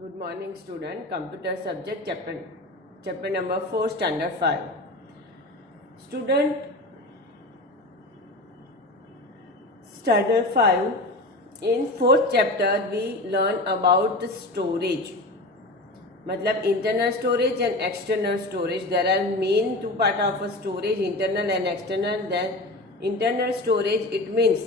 Good morning, student. Computer subject chapter number 4, standard 5. Student, standard 5. In 4th chapter, we learn about the storage. मतलब internal storage and external storage. There are main two part of a storage, internal and external. Then internal storage, it means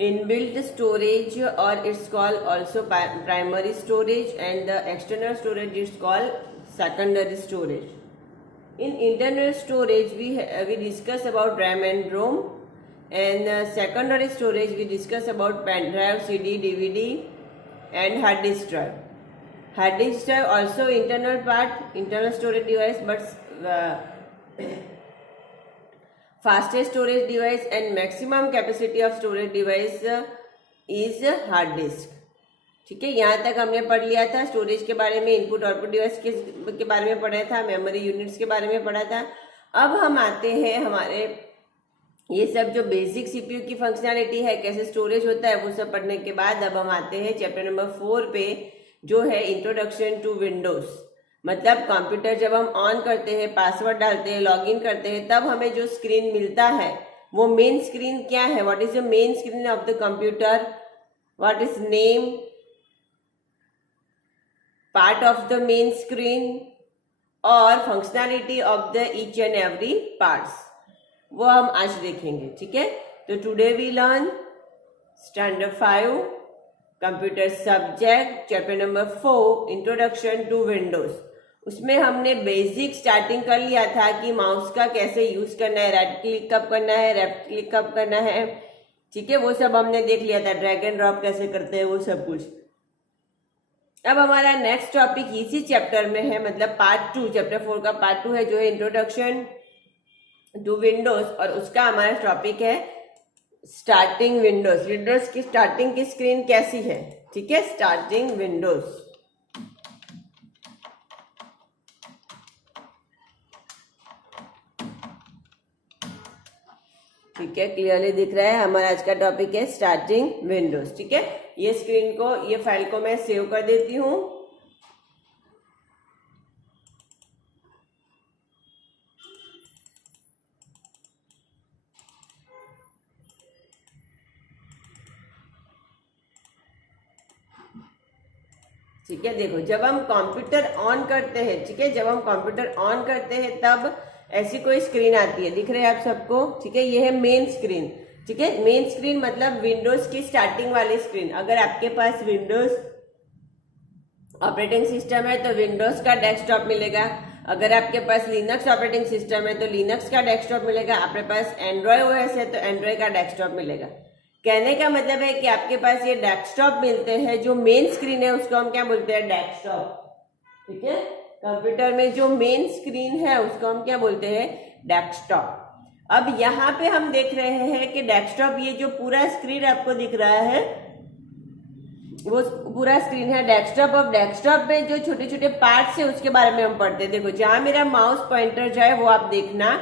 inbuilt storage, or it's called also primary storage, and the external storage is called secondary storage. In internal storage we discuss about RAM and ROM, and secondary storage we discuss about pen drive, CD, DVD and hard disk drive. Hard disk drive also internal part, internal storage device, but fastest storage device and maximum capacity of storage device is hard disk. ठीक है, यहाँ तक हमने पढ़ लिया था storage के बारे में, इनपुट आउटपुट डिवाइस के बारे में पढ़ा था, मेमोरी यूनिट्स के बारे में पढ़ा था. अब हम आते हैं हमारे ये सब जो बेसिक सीपीयू की फंक्शनैलिटी है, कैसे स्टोरेज होता है, वो सब पढ़ने के बाद अब हम आते हैं चैप्टर नंबर 4 पे, जो है इंट्रोडक्शन टू विंडोज. मतलब कंप्यूटर जब हम ऑन करते हैं, पासवर्ड डालते हैं, लॉगिन करते हैं, तब हमें जो स्क्रीन मिलता है वो मेन स्क्रीन क्या है, what is the main screen of the computer, what is name, part of the main screen और functionality of the each and every parts, वो हम आज देखेंगे. ठीक है, तो today we learn standard 5 computer subject chapter number 4 introduction to Windows. उसमें हमने बेसिक स्टार्टिंग कर लिया था कि माउस का कैसे यूज करना है, राइट क्लिक कब करना है, लेफ्ट क्लिक कब करना है. ठीक है, वो सब हमने देख लिया था, ड्रैग एंड ड्रॉप कैसे करते हैं, वो सब कुछ. अब हमारा नेक्स्ट टॉपिक इसी चैप्टर में है, मतलब पार्ट 2, चैप्टर 4 का पार्ट 2 है, जो है इंट्रोडक्शन टू विंडोज, और उसका हमारा टॉपिक है स्टार्टिंग विंडोज. विंडोज की स्टार्टिंग की स्क्रीन कैसी है. ठीक है, स्टार्टिंग विंडोज. ठीक है, क्लियरली दिख रहा है. हमारा आज का टॉपिक है स्टार्टिंग विंडोज. ठीक है, ये स्क्रीन को, ये फाइल को मैं सेव कर देती हूँ. ठीक है, देखो जब हम कंप्यूटर ऑन करते हैं, ठीक है, जब हम कंप्यूटर ऑन करते हैं तब ऐसी कोई स्क्रीन आती है, दिख रहे हैं आप सबको. ठीक है, ये है मेन स्क्रीन. ठीक है, मेन स्क्रीन मतलब विंडोज की स्टार्टिंग वाली स्क्रीन. अगर आपके पास विंडोज ऑपरेटिंग सिस्टम है तो विंडोज का डेस्कटॉप मिलेगा. अगर आपके पास लिनक्स ऑपरेटिंग सिस्टम है तो लिनक्स का डेस्कटॉप मिलेगा. आपके पास एंड्रॉयड ओएस है तो एंड्रॉयड का डेस्कटॉप मिलेगा. कहने का मतलब है कि आपके पास ये डेस्कटॉप मिलते हैं, जो मेन स्क्रीन है उसको हम क्या बोलते हैं, डेस्कटॉप. ठीक है, कंप्यूटर में जो मेन स्क्रीन है उसको हम क्या बोलते हैं, डेस्कटॉप. अब यहाँ पे हम देख रहे हैं कि डेस्कटॉप, ये जो पूरा स्क्रीन आपको दिख रहा है वो पूरा स्क्रीन है डेस्कटॉप. अब डेस्कटॉप में जो छोटे छोटे पार्ट्स है उसके बारे में हम पढ़ते हैं. देखो जहां मेरा माउस पॉइंटर जाए वो आप देखना,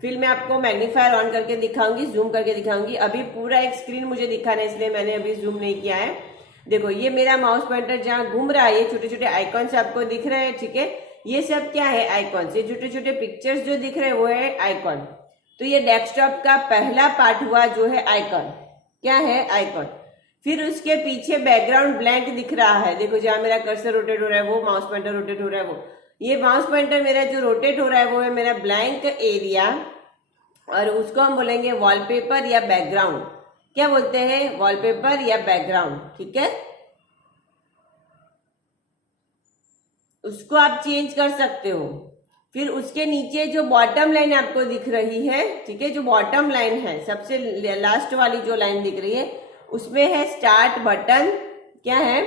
फिर मैं आपको मैग्नीफायर ऑन करके दिखाऊंगी, जूम करके दिखाऊंगी. अभी पूरा एक स्क्रीन मुझे दिखाना है इसलिए मैंने अभी जूम नहीं किया है. देखो ये मेरा माउस पॉइंटर जहां घूम रहा है, ये छोटे छोटे आइकॉन्स आपको दिख रहे हैं. ठीक है, ये सब क्या है, आइकॉन्स. ये छोटे छोटे पिक्चर्स जो दिख रहे हैं वो है आइकॉन. तो ये डेस्कटॉप का पहला पार्ट हुआ जो है आइकॉन. क्या है, आइकॉन. फिर उसके पीछे बैकग्राउंड ब्लैंक दिख रहा है. देखो जहां मेरा कर्सर रोटेट हो रहा है वो माउस पॉइंटर रोटेट हो रहा है, वो ये माउस पॉइंटर मेरा जो रोटेट हो रहा है वो है मेरा ब्लैंक एरिया, और उसको हम बोलेंगे वॉलपेपर या बैकग्राउंड. क्या बोलते हैं, वॉलपेपर या बैकग्राउंड. ठीक है, उसको आप चेंज कर सकते हो. फिर उसके नीचे जो बॉटम लाइन आपको दिख रही है, ठीक है, जो बॉटम लाइन है, सबसे लास्ट वाली जो लाइन दिख रही है उसमें है स्टार्ट बटन. क्या है,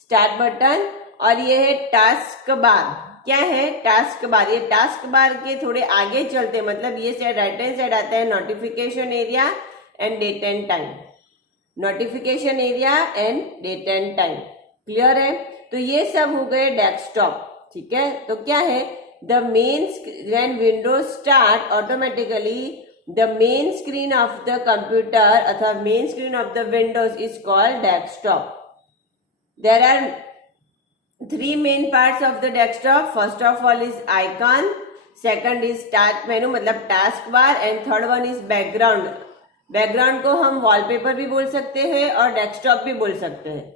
स्टार्ट बटन. और ये है टास्क बार. क्या है, टास्क बार. ये टास्क बार के थोड़े आगे चलते, मतलब ये साइड राइट हैंड साइड आता है notification area and date and time. Notification area and date and time. Clear है. तो ये सब हो गए डेस्कटॉप. ठीक है, तो क्या है, the main, when Windows start automatically the main screen of the computer अथवा main screen of the Windows is called desktop. There are three main parts of the desktop. First of all is icon, second is start menu मतलब task bar, and third one is background. Background को हम wallpaper भी बोल सकते हैं और desktop भी बोल सकते हैं.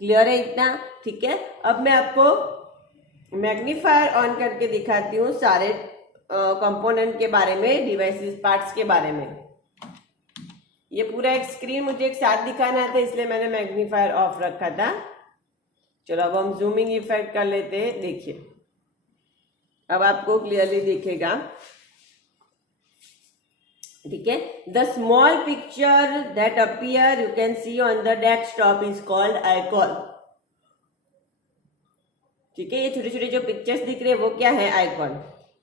क्लियर है इतना? ठीक है. अब मैं आपको मैग्नीफायर ऑन करके दिखाती हूँ सारे कंपोनेंट के बारे में, डिवाइसेस पार्ट्स के बारे में. ये पूरा एक स्क्रीन मुझे एक साथ दिखाना था, इसलिए मैंने मैग्नीफायर ऑफ रखा था. चलो अब हम जूमिंग इफेक्ट कर लेते हैं. देखिए अब आपको क्लियरली दिखेगा. ठीक है. The small picture that appear you can see on the desktop is called icon. ठीक है. ये छोटे छोटे जो पिक्चर्स दिख रहे हैं वो क्या है? Icon.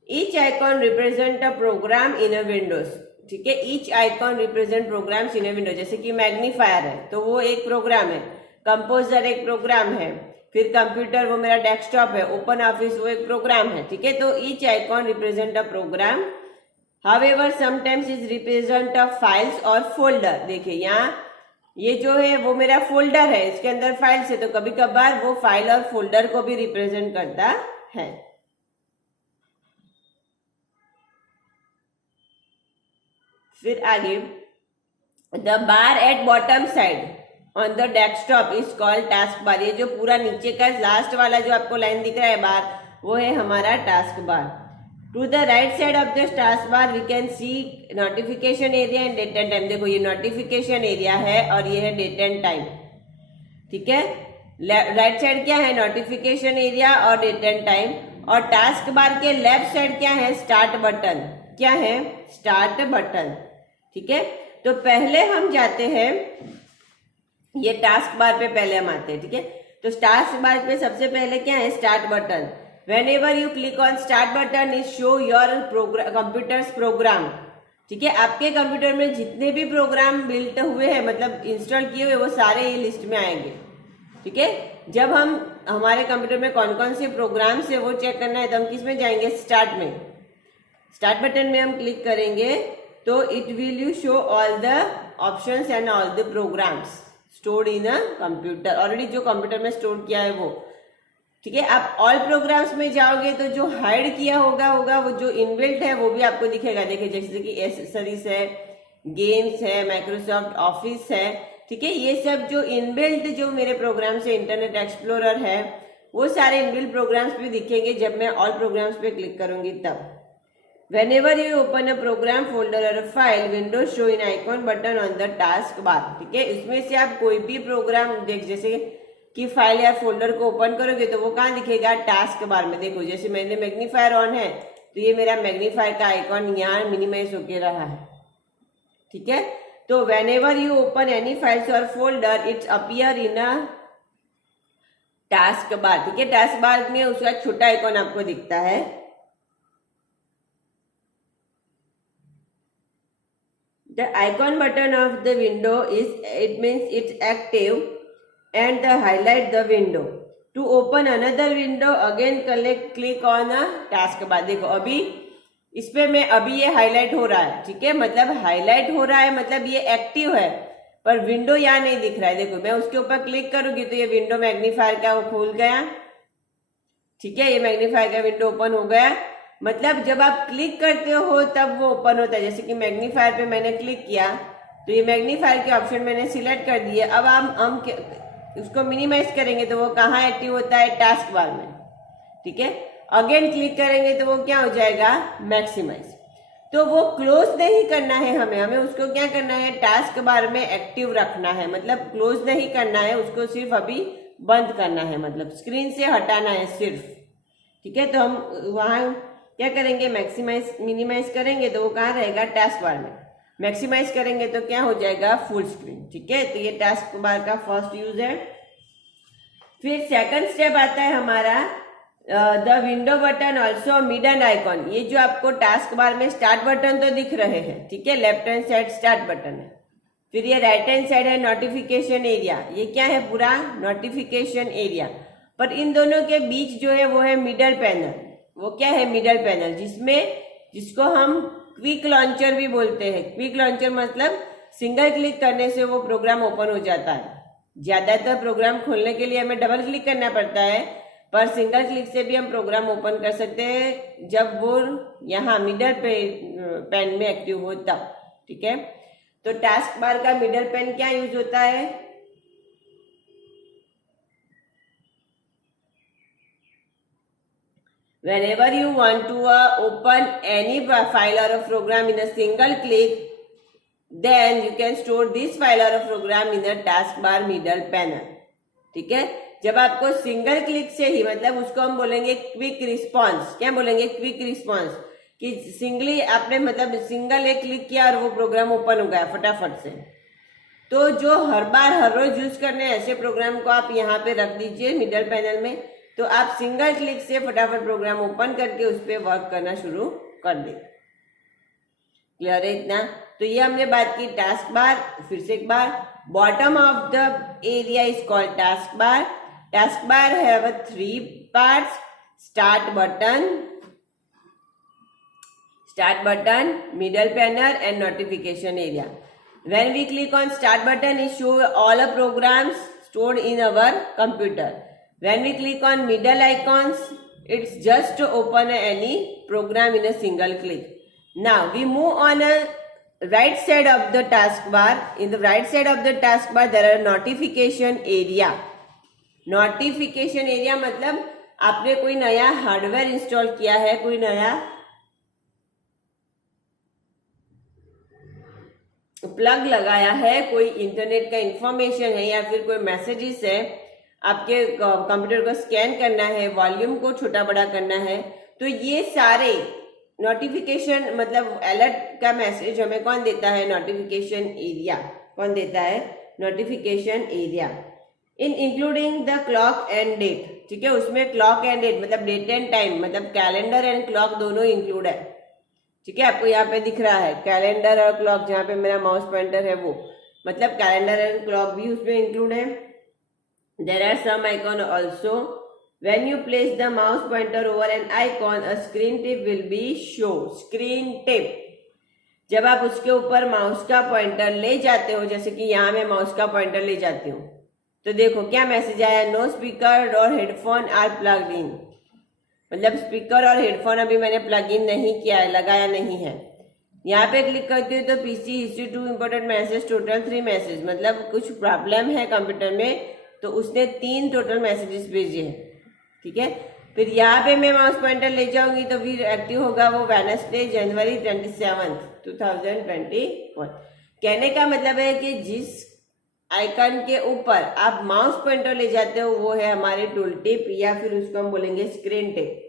Each icon represent a program in a windows. ठीक है. Each icon represent programs in a window. जैसे कि मैग्नीफायर है तो वो एक प्रोग्राम है, कंपोजर एक प्रोग्राम है, फिर कंप्यूटर वो मेरा डेस्कटॉप है, ओपन ऑफिस वो एक प्रोग्राम है. ठीक है. तो each icon represent a program. However sometimes is represent a files और फोल्डर. देखिए यहाँ ये जो है वो मेरा फोल्डर है, इसके अंदर फाइल्स है, तो कभी कभार वो फाइल और फोल्डर को भी रिप्रेजेंट करता है. फिर आगे the bar at bottom side on the desktop is called task बार. ये जो पूरा नीचे का लास्ट वाला जो आपको लाइन दिख रहा है बार, वो है हमारा task bar. To the right side of the task bar we can see notification area and date and time. देखो ये नोटिफिकेशन एरिया है और ये है डेट एंड टाइम. ठीक है. राइट साइड क्या है? नोटिफिकेशन एरिया और डेट एंड टाइम. और टास्क बार के लेफ्ट साइड क्या है? Start button. क्या है? Start button. ठीक है. तो पहले हम जाते हैं ये टास्क बार पे, पहले हम आते हैं. ठीक है. तो टास्क बार पे सबसे पहले क्या है? Start button. Whenever you click on start button is show your computer's program. ठीक है. आपके कंप्यूटर में जितने भी प्रोग्राम बिल्ट हुए हैं मतलब इंस्टॉल किए हुए, वो सारे ये लिस्ट में आएंगे. ठीक है. जब हम हमारे कंप्यूटर में कौन कौन से प्रोग्राम्स है वो चेक करना है तो हम किस में जाएंगे? स्टार्ट में. स्टार्ट बटन में हम क्लिक करेंगे तो it will you show all the options and all the programs stored in a computer. Already जो कंप्यूटर में स्टोर किया है वो. ठीक है. आप ऑल प्रोग्राम्स में जाओगे तो जो हाइड किया होगा वो जो इनबिल्ट है वो भी आपको दिखेगा. देखिए जैसे कि एसेसरीज है, गेम्स है, माइक्रोसॉफ्ट ऑफिस है. ठीक है. ये सब जो इनबिल्ट जो मेरे प्रोग्राम्स है, इंटरनेट एक्सप्लोरर है, वो सारे इनबिल्ट प्रोग्राम्स भी दिखेंगे जब मैं ऑल प्रोग्राम्स पे क्लिक करूंगी तब. Whenever you open a program folder or a file, Windows show in icon button on the task bar. ठीक है. इसमें से आप कोई भी प्रोग्राम देख, जैसे कि फाइल या फोल्डर को ओपन करोगे तो वो कहाँ दिखेगा? टास्क बार में. देखो जैसे मैंने मैग्नीफायर ऑन है तो ये मेरा मैग्नीफायर का आइकॉन यहाँ मिनिमाइज होके रहा है. ठीक है. तो whenever you open any files or folder, it appear in a task bar. ठीक है. टास्क बार में उसका छोटा आइकॉन आपको दिखता है. The icon button of the window is, it means it's active, and the highlight the window. To open another window again click on a task bar. देखो अभी इस पे मैं अभी ये हाईलाइट हो रहा है. ठीक है. मतलब हाईलाइट हो रहा है मतलब ये एक्टिव है, पर विंडो यहाँ नहीं दिख रहा है. देखो मैं उसके ऊपर क्लिक करूंगी तो ये विंडो मैग्नीफायर का वो खुल गया. ठीक है. ये मैग्नीफायर का विंडो ओपन हो गया. मतलब जब आप क्लिक करते हो तब वो ओपन होता है. जैसे कि मैग्नीफायर पे मैंने क्लिक किया तो ये मैग्नीफायर के ऑप्शन मैंने सिलेक्ट कर दिए. अब हम उसको मिनिमाइज करेंगे तो वो कहाँ एक्टिव होता है? टास्क बार में. ठीक है. अगेन क्लिक करेंगे तो वो क्या हो जाएगा? मैक्सिमाइज. तो वो क्लोज नहीं करना है हमें उसको क्या करना है? टास्क बार में एक्टिव रखना है. मतलब क्लोज नहीं करना है उसको, सिर्फ अभी बंद करना है, मतलब स्क्रीन से हटाना है सिर्फ. ठीक है. तो हम वहां क्या करेंगे? मैक्सिमाइज मिनिमाइज करेंगे तो वो कहाँ रहेगा? टास्क बार में. मैक्सिमाइज करेंगे तो क्या हो जाएगा? Full screen. ठीक है. तो ये टास्क बार का फर्स्ट यूज है. फिर सेकंड स्टेप आता है हमारा the window button also middle icon. ये जो आपको टास्क बार में स्टार्ट बटन तो दिख रहे हैं. ठीक है. Left hand side start button है. फिर ये राइट हैंड साइड है नोटिफिकेशन एरिया. ये क्या है? पूरा नोटिफिकेशन एरिया. पर इन दोनों के बीच जो है वो है मिडल पैनल. वो क्या है? मिडल पैनल, जिसको हम क्विक लॉन्चर भी बोलते हैं. क्विक लॉन्चर मतलब सिंगल क्लिक करने से वो प्रोग्राम ओपन हो जाता है. ज्यादातर प्रोग्राम खोलने के लिए हमें डबल क्लिक करना पड़ता है, पर सिंगल क्लिक से भी हम प्रोग्राम ओपन कर सकते हैं जब वो यहाँ मिडल पेन में एक्टिव हो तब। ठीक है, तो टास्क बार का मिडल पेन क्या यूज होता है? Whenever you want to open any file or a program in a single click, then you can store this file or a program in a taskbar middle panel. ठीक है, जब आपको single click से ही, मतलब उसको हम बोलेंगे क्विक रिस्पॉन्स। क्या बोलेंगे? क्विक रिस्पॉन्स, कि सिंगली आपने मतलब सिंगल एक क्लिक किया और वो प्रोग्राम ओपन हो गया फटाफट से। तो जो हर बार हर रोज यूज करने ऐसे प्रोग्राम को आप यहाँ पे रख दीजिए मिडल पैनल में, तो आप सिंगल क्लिक से फटाफट प्रोग्राम ओपन करके उस पर वर्क करना शुरू कर दें। क्लियर है इतना? तो ये हमने बात की टास्क बार। फिर से एक बार, bottom of the area is called task bar. Task bar have 3 parts: start button, middle panel and notification area. When we click on start button, it shows all the programs stored in our computer. When we click on middle icons, it's just to open any program in a single click. Now we move on a right side of the taskbar. In the right side of the taskbar, there are notification area. Notification area मतलब आपने कोई नया hardware install किया है, कोई नया plug लगाया है, कोई इंटरनेट का इंफॉर्मेशन है या फिर कोई मैसेजेस है, आपके कंप्यूटर को स्कैन करना है, वॉल्यूम को छोटा बड़ा करना है, तो ये सारे नोटिफिकेशन मतलब अलर्ट का मैसेज हमें कौन देता है? Notification area. कौन देता है? Notification area. In including the clock and date. ठीक है, उसमें क्लॉक एंड डेट मतलब डेट एंड टाइम, मतलब कैलेंडर एंड क्लॉक दोनों इंक्लूड है। ठीक है, आपको यहाँ पे दिख रहा है कैलेंडर और क्लॉक, जहाँ पे मेरा माउस पॉइंटर है वो, मतलब कैलेंडर एंड क्लॉक भी उसमें इंक्लूड है। There are some icon also. When you place the mouse pointer over an icon, a screen tip will be show. Screen tip, जब आप उसके ऊपर माउस का पॉइंटर ले जाते हो, जैसे कि यहाँ मैं माउस का पॉइंटर ले जाती हूँ, तो देखो क्या मैसेज आया? नो स्पीकर और हेडफोन आर प्लग्ड इन। मतलब स्पीकर और हेडफोन अभी मैंने प्लग इन नहीं किया है, लगाया नहीं है। यहाँ पे क्लिक करती हूँ तो PC history 2 important message, total 3 message, मतलब कुछ प्रॉब्लम है कंप्यूटर में तो उसने 3 टोटल मैसेजेस भेजे हैं। ठीक है, फिर यहाँ पे मैं माउस पॉइंटर ले जाऊंगी तो फिर एक्टिव होगा वो वेडनेसडे जनवरी 27, 2021। कहने का मतलब है कि जिस आइकन के ऊपर आप माउस पॉइंटर ले जाते हो वो है हमारे टूल टिप, या फिर उसको हम बोलेंगे स्क्रीन टिप।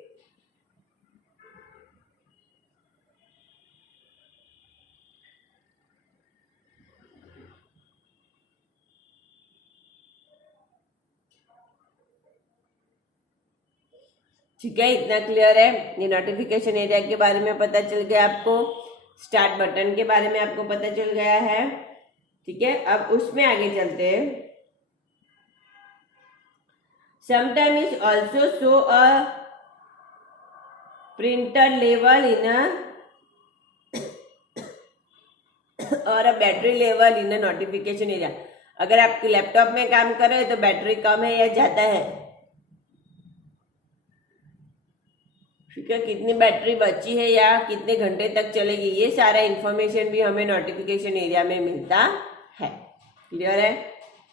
ठीक है, इतना क्लियर है। ये नोटिफिकेशन एरिया के बारे में पता चल गया आपको, स्टार्ट बटन के बारे में आपको पता चल गया है। ठीक है, अब उसमें आगे चलते हैं। Sometime is also show a printer level in और a battery level in a notification area. अगर आप लैपटॉप में काम कर रहे हो तो बैटरी कम है या ज्यादा है, ठीक है, कितनी बैटरी बची है या कितने घंटे तक चलेगी, ये सारा इंफॉर्मेशन भी हमें नोटिफिकेशन एरिया में मिलता है। क्लियर है?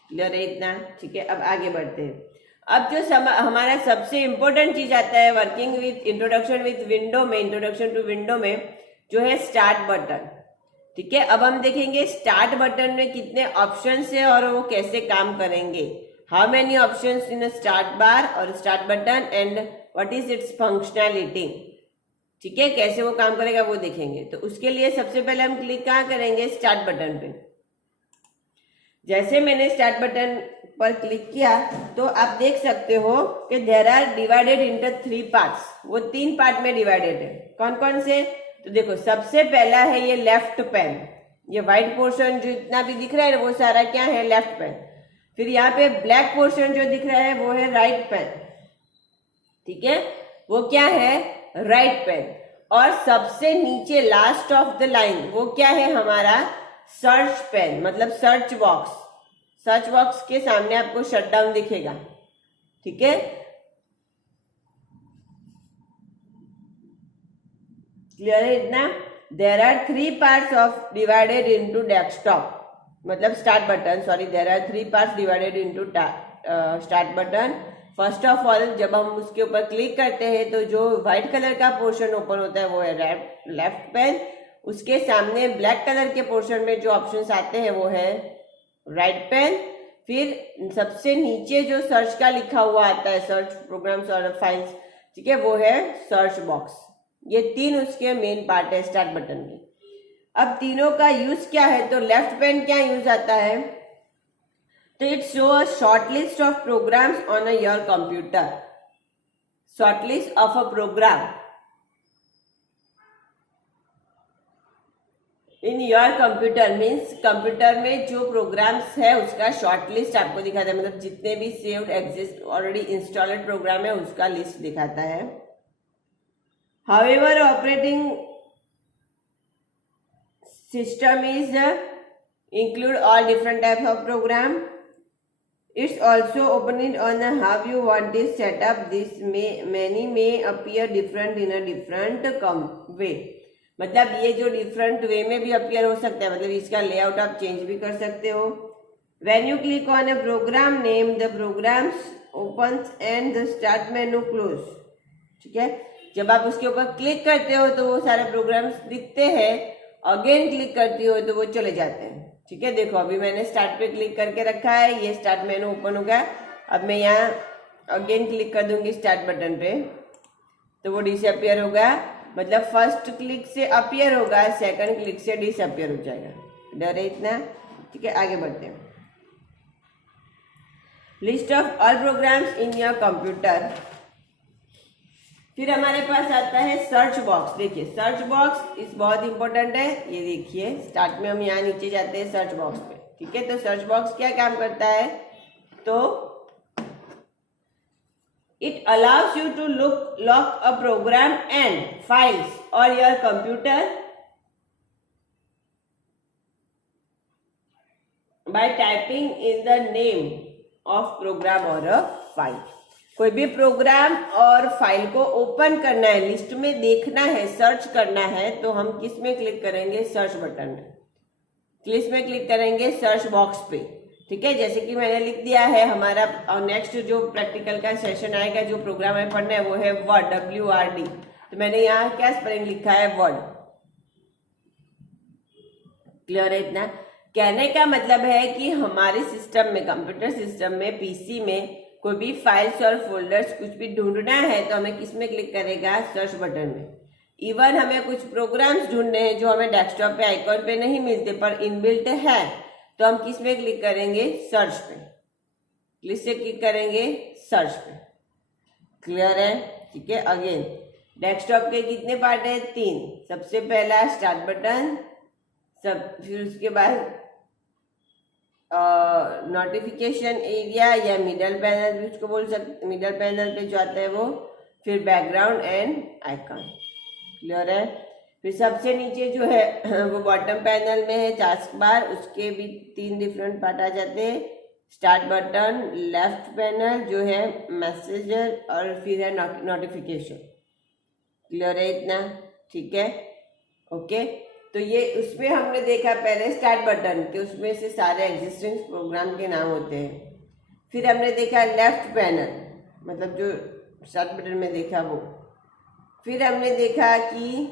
क्लियर है इतना? ठीक है, अब आगे बढ़ते हैं। अब जो हमारा सबसे इंपॉर्टेंट चीज आता है working with introduction with window में, इंट्रोडक्शन टू विंडो में, जो है स्टार्ट बटन। ठीक है, अब हम देखेंगे स्टार्ट बटन में कितने ऑप्शंस है और वो कैसे काम करेंगे। How many options in start bar और start button and what is its functionality. ठीक है, कैसे वो काम करेगा वो देखेंगे। तो उसके लिए सबसे पहले हम क्लिक कहाँ करेंगे? स्टार्ट बटन पे। जैसे मैंने स्टार्ट बटन पर क्लिक किया तो आप देख सकते हो कि there are divided into 3 parts. वो 3 पार्ट में डिवाइडेड है। कौन कौन से? तो देखो, सबसे पहला है ये लेफ्ट पैन। ये व्हाइट पोर्शन जो इतना भी दिख रहा है वो सारा क्या है? Left pan. फिर यहाँ पे ब्लैक पोर्शन जो दिख रहा है वो है राइट पैन। ठीक है, वो क्या है? Right pan. और सबसे नीचे लास्ट ऑफ द लाइन वो क्या है? हमारा सर्च पैन, मतलब सर्च बॉक्स। सर्च बॉक्स के सामने आपको शटडाउन दिखेगा। ठीक है, क्लियर है इतना? There are 3 parts of divided into desktop, मतलब start button, sorry, there are 3 parts divided into start button. First of all जब हम उसके ऊपर क्लिक करते हैं तो जो व्हाइट कलर का पोर्शन ओपन होता है वो है लेफ्ट पैन, उसके सामने ब्लैक कलर के पोर्शन में जो ऑप्शंस आते हैं वो है राइट पैन। फिर सबसे नीचे जो सर्च का लिखा हुआ आता है, सर्च प्रोग्राम्स और फाइल्स, ठीक है, वो है सर्च बॉक्स। ये 3 उसके मेन पार्ट है स्टार्ट बटन के। अब तीनों का यूज क्या है, तो लेफ्ट पैन क्या यूज आता है, तो it show a short list of programs on your computer. Short list of a program in your computer means computer में जो प्रोग्राम्स है उसका शॉर्ट लिस्ट आपको दिखाता है, मतलब जितने भी saved exist already installed program है उसका लिस्ट दिखाता है। However operating system is include all different types of program. It's also opened on how you want it set up. Many may appear different in a different way. मतलब ये जो different way में भी appear हो सकता है, मतलब इसका लेआउट आप चेंज भी कर सकते हो। When you click on a program name, the programs opens and the start menu close. ठीक है, जब आप उसके ऊपर क्लिक करते हो तो वो सारे प्रोग्राम्स दिखते हैं, अगेन क्लिक करती हो तो वो चले जाते हैं। ठीक है, देखो अभी मैंने स्टार्ट पे क्लिक करके रखा है, ये स्टार्ट मेनू ओपन हो गया। अब मैं यहाँ अगेन क्लिक कर दूंगी स्टार्ट बटन पे तो वो डिसअपियर होगा, मतलब फर्स्ट क्लिक से अपीयर होगा, सेकंड क्लिक से डिसअपियर हो जाएगा। डर है इतना? ठीक है, आगे बढ़ते हैं। List of all programmes in your computer. फिर हमारे पास आता है सर्च बॉक्स। देखिए सर्च बॉक्स इस बहुत इंपॉर्टेंट है, ये देखिए स्टार्ट में हम यहाँ नीचे जाते हैं सर्च बॉक्स पे। ठीक है, तो सर्च बॉक्स क्या काम करता है, तो it allows you to lock a program and files और your computer by typing in the name of program or a file. कोई भी प्रोग्राम और फाइल को ओपन करना है, लिस्ट में देखना है, सर्च करना है, तो हम किस में क्लिक करेंगे, सर्च बटन में। लिस्ट में क्लिक करेंगे सर्च बॉक्स पे। ठीक है, जैसे कि मैंने लिख दिया है, हमारा नेक्स्ट जो प्रैक्टिकल का सेशन आएगा, जो प्रोग्राम हमें पढ़ना है वो है वर्ड, WRD। तो मैंने यहाँ क्या स्पेलिंग लिखा है, वर्ड। क्लियर है इतना? कहने का मतलब है कि हमारे सिस्टम में, कंप्यूटर सिस्टम में, पीसी में कोई भी फाइल्स और फोल्डर्स कुछ भी ढूंढना है तो हमें किस में क्लिक करेगा, सर्च बटन में। इवन हमें कुछ प्रोग्राम्स ढूंढने हैं जो हमें डेस्कटॉप पे आइकॉन पे नहीं मिलते पर इनबिल्ट है, तो हम किस में क्लिक करेंगे, सर्च पे। क्लिक से क्लिक करेंगे सर्च पे। क्लियर है? ठीक है, अगेन डेस्कटॉप के कितने पार्ट है, 3। सबसे पहला स्टार्ट बटन, फिर उसके बाद नोटिफिकेशन एरिया या मिडल पैनल भी उसको बोल सकते, मिडल पैनल पे जो आता है वो, फिर बैकग्राउंड एंड आइकन। क्लियर है? फिर सबसे नीचे जो है वो बॉटम पैनल में है टास्क बार, उसके भी 3 डिफरेंट पार्ट आ जाते हैं। स्टार्ट बटन, लेफ्ट पैनल जो है मैसेजर, और फिर है नोटिफिकेशन। क्लियर है इतना? ठीक है, ओके। तो ये उसमें हमने देखा पहले स्टार्ट बटन के, उसमें से सारे एग्जिस्टिंग प्रोग्राम के नाम होते हैं। फिर हमने देखा लेफ्ट पैनल, मतलब जो स्टार्ट बटन में देखा वो। फिर हमने देखा कि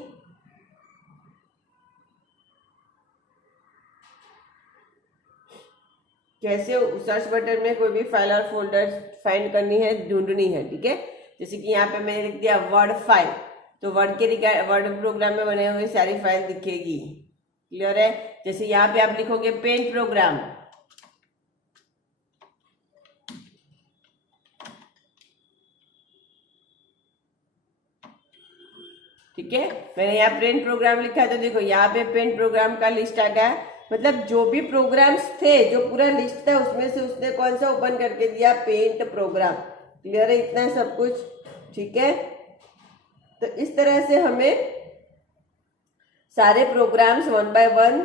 कैसे सर्च बटन में कोई भी फाइल और फोल्डर फाइंड करनी है, ढूंढनी है। ठीक है, जैसे कि यहाँ पे मैंने लिख दिया वर्ड फाइल, तो वर्ड प्रोग्राम में बने हुए सारी फाइल दिखेगी। क्लियर है? जैसे यहाँ पे आप लिखोगे पेंट प्रोग्राम, ठीक है, मैंने यहाँ पेंट प्रोग्राम लिखा है तो देखो यहाँ पे पेंट प्रोग्राम का लिस्ट आ गया। मतलब जो भी प्रोग्राम्स थे, जो पूरा लिस्ट था, उसमें से उसने कौन सा ओपन करके दिया, पेंट प्रोग्राम। क्लियर है इतना सब कुछ? ठीक है, तो इस तरह से हमें सारे प्रोग्राम्स 1 बाय 1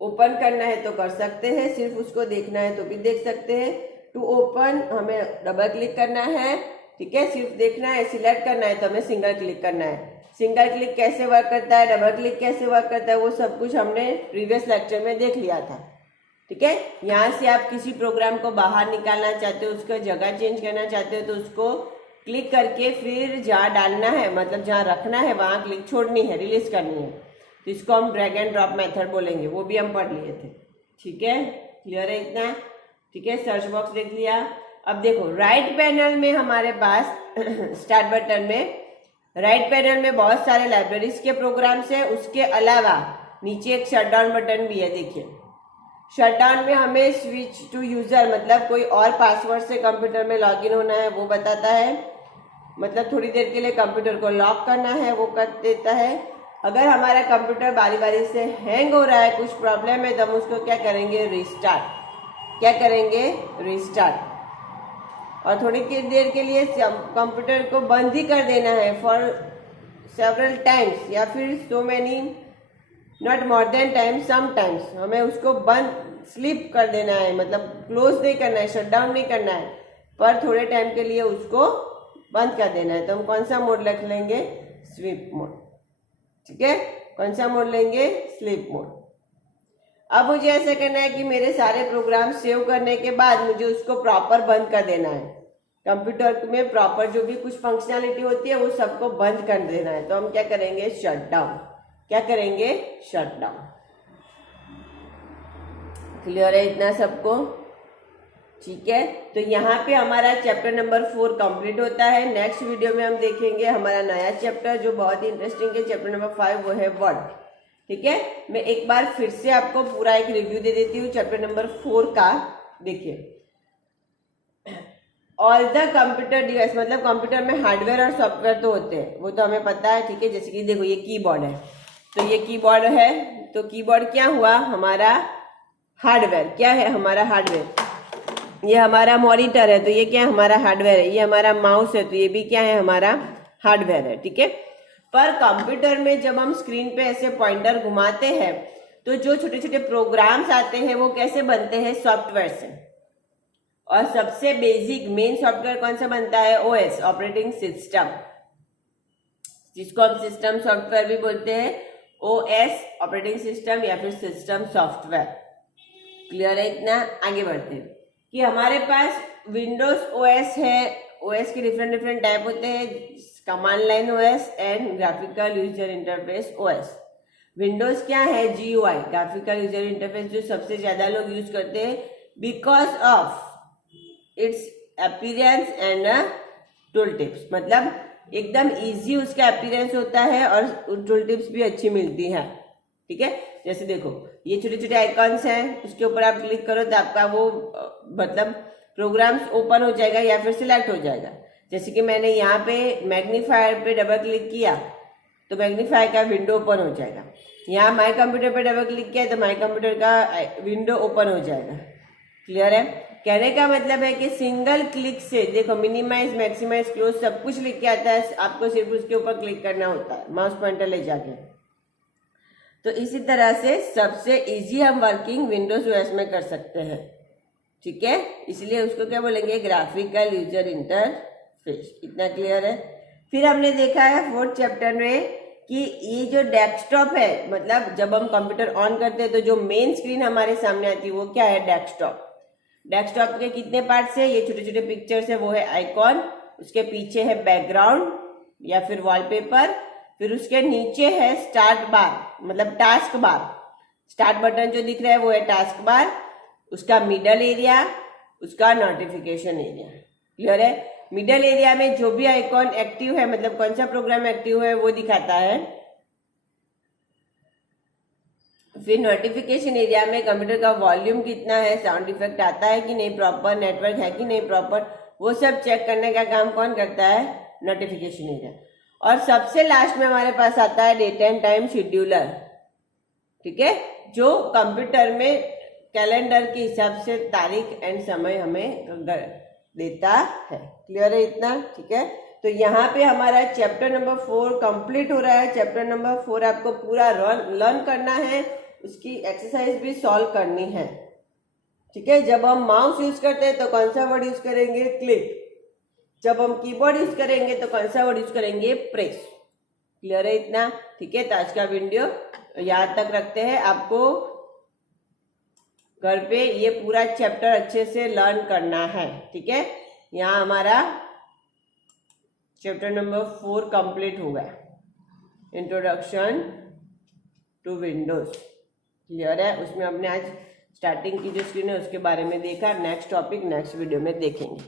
ओपन करना है तो कर सकते हैं, सिर्फ उसको देखना है तो भी देख सकते हैं। टू ओपन हमें डबल क्लिक करना है ठीक है, सिर्फ देखना है, सिलेक्ट करना है, तो हमें सिंगल क्लिक करना है। सिंगल क्लिक कैसे वर्क करता है, डबल क्लिक कैसे वर्क करता है, वो सब कुछ हमने प्रीवियस लेक्चर में देख लिया था। ठीक है, यहाँ से आप किसी प्रोग्राम को बाहर निकालना चाहते हो, उसका जगह चेंज करना चाहते हो, तो उसको क्लिक करके फिर जहाँ डालना है, मतलब जहाँ रखना है वहाँ क्लिक छोड़नी है, रिलीज करनी है, तो इसको हम ड्रैग एंड ड्रॉप मेथड बोलेंगे, वो भी हम पढ़ लिए थे। ठीक है, क्लियर है इतना? ठीक है, सर्च बॉक्स देख लिया। अब देखो राइट पैनल में हमारे पास स्टार्ट बटन में राइट पैनल में बहुत सारे लाइब्रेरीज के प्रोग्राम्स है, उसके अलावा नीचे एक शटडाउन बटन भी है। देखिए शटडाउन में हमें स्विच टू यूजर, मतलब कोई और पासवर्ड से कंप्यूटर में लॉगिन होना है वो बताता है, मतलब थोड़ी देर के लिए कंप्यूटर को लॉक करना है वो कर देता है। अगर हमारा कंप्यूटर बारी बारी से हैंग हो रहा है, कुछ प्रॉब्लम है, तो हम उसको क्या करेंगे, रिस्टार्ट। क्या करेंगे, रिस्टार्ट। और थोड़ी देर के लिए कंप्यूटर को बंद ही कर देना है फॉर सेवरल टाइम्स, या फिर so many, not more than times, some times हमें उसको बंद स्लीप कर देना है, मतलब क्लोज नहीं करना है, शट डाउन नहीं करना है, पर थोड़े टाइम के लिए उसको बंद कर देना है। तो हम कौन सा मोड रख लेंगे, स्लीप मोड। ठीक है, कौन सा मोड लेंगे, स्लीप मोड। अब मुझे ऐसा करना है कि मेरे सारे प्रोग्राम सेव करने के बाद मुझे उसको प्रॉपर बंद कर देना है। कंप्यूटर में प्रॉपर जो भी कुछ फंक्शनैलिटी होती है वो सबको बंद कर देना है। तो हम क्या करेंगे, शट डाउन। क्या करेंगे, शट डाउन। क्लियर है इतना सबको? ठीक है, तो यहाँ पे हमारा चैप्टर नंबर 4 कंप्लीट होता है। नेक्स्ट वीडियो में हम देखेंगे हमारा नया चैप्टर जो बहुत ही इंटरेस्टिंग है, चैप्टर नंबर 5, वो है वर्ड। ठीक है, मैं एक बार फिर से आपको पूरा एक रिव्यू दे देती हूँ चैप्टर नंबर 4 का। देखिए ऑल द कंप्यूटर डिवाइस, मतलब कंप्यूटर में हार्डवेयर और सॉफ्टवेयर तो होते हैं, वो तो हमें पता है। ठीक है, जैसे कि देखो ये कीबोर्ड है, तो ये कीबोर्ड है, तो कीबोर्ड क्या हुआ, हमारा हार्डवेयर। क्या है, हमारा हार्डवेयर। ये हमारा मॉनिटर है, तो ये क्या है, हमारा हार्डवेयर है। ये हमारा माउस है, तो ये भी क्या है, हमारा हार्डवेयर है। ठीक है, पर कंप्यूटर में जब हम स्क्रीन पे ऐसे पॉइंटर घुमाते हैं तो जो छोटे छोटे प्रोग्राम्स आते हैं वो कैसे बनते हैं, सॉफ्टवेयर से। और सबसे बेसिक मेन सॉफ्टवेयर कौन सा बनता है, ओएस, ऑपरेटिंग सिस्टम, जिसको हम सिस्टम सॉफ्टवेयर भी बोलते हैं। ओएस ऑपरेटिंग सिस्टम या फिर सिस्टम सॉफ्टवेयर। क्लियर है इतना? आगे बढ़ते हैं कि हमारे पास विंडोज ओएस है। ओएस के डिफरेंट टाइप होते हैं, command line OS and graphical user interface OS. Windows क्या है, जीयूआई, ग्राफिकल यूजर इंटरफेस, जो सबसे ज्यादा लोग यूज करते हैं because of its appearance and tool tips, मतलब एकदम इजी उसका अपीयरेंस होता है और टूल टिप्स भी अच्छी मिलती है। ठीक है, जैसे देखो ये छोटे छोटे आइकॉन्स हैं, उसके ऊपर आप क्लिक करो तो आपका वो मतलब प्रोग्राम्स ओपन हो जाएगा या फिर सिलेक्ट हो जाएगा। जैसे कि मैंने यहाँ पे मैग्नीफायर पे डबल क्लिक किया तो मैग्नीफायर का विंडो ओपन हो जाएगा। यहाँ माई कंप्यूटर पे डबल क्लिक किया तो माई कंप्यूटर का विंडो ओपन हो जाएगा। क्लियर है? कहने का मतलब है कि सिंगल क्लिक से देखो मिनिमाइज, मैक्सिमाइज, क्लोज सब कुछ लिख के आता है, आपको सिर्फ उसके ऊपर क्लिक करना होता है माउस पॉइंटर ले जाके। तो इसी तरह से सबसे इजी हम वर्किंग विंडोज ओएस में कर सकते हैं। ठीक है, इसलिए उसको क्या बोलेंगे, ग्राफिकल यूजर इंटरफेस। इतना क्लियर है? फिर हमने देखा है 4th चैप्टर में कि ये जो डेस्कटॉप है, मतलब जब हम कंप्यूटर ऑन करते हैं तो जो मेन स्क्रीन हमारे सामने आती है वो क्या है, डेस्कटॉप। डेस्कटॉप के कितने पार्ट्स है, ये छोटे छोटे पिक्चर्स है, वो है आइकॉन, उसके पीछे है बैकग्राउंड या फिर वॉलपेपर, फिर उसके नीचे है स्टार्ट बार, मतलब टास्क बार। स्टार्ट बटन जो दिख रहा है वो है टास्क बार, उसका मिडल एरिया, उसका नोटिफिकेशन एरिया। क्लियर है? मिडल एरिया में जो भी आइकॉन एक्टिव है, मतलब कौन सा प्रोग्राम एक्टिव है वो दिखाता है। फिर नोटिफिकेशन एरिया में कंप्यूटर का वॉल्यूम कितना है, साउंड इफेक्ट आता है कि नहीं प्रॉपर, नेटवर्क है कि नहीं प्रॉपर, वो सब चेक करने का काम कौन करता है, नोटिफिकेशन एरिया। और सबसे लास्ट में हमारे पास आता है डेट एंड टाइम शेड्यूलर। ठीक है, जो कंप्यूटर में कैलेंडर के हिसाब से तारीख एंड समय हमें देता है। क्लियर है इतना? ठीक है, तो यहाँ पे हमारा चैप्टर नंबर 4 कंप्लीट हो रहा है। चैप्टर नंबर 4 आपको पूरा लर्न करना है, उसकी एक्सरसाइज भी सॉल्व करनी है। ठीक है, जब हम माउस यूज करते हैं तो कौन सा वर्ड यूज करेंगे, क्लिक। जब हम कीबोर्ड यूज करेंगे तो कौन सा वर्ड यूज करेंगे? प्रेस। क्लियर है इतना? ठीक है, तो आज का वीडियो याद तक रखते हैं। आपको घर पे ये पूरा चैप्टर अच्छे से लर्न करना है। ठीक है, यहाँ हमारा चैप्टर नंबर 4 कंप्लीट हो गया, इंट्रोडक्शन टू विंडोज। क्लियर है? उसमें हमने आज स्टार्टिंग की जो स्क्रीन है उसके बारे में देखा। नेक्स्ट टॉपिक नेक्स्ट वीडियो में देखेंगे।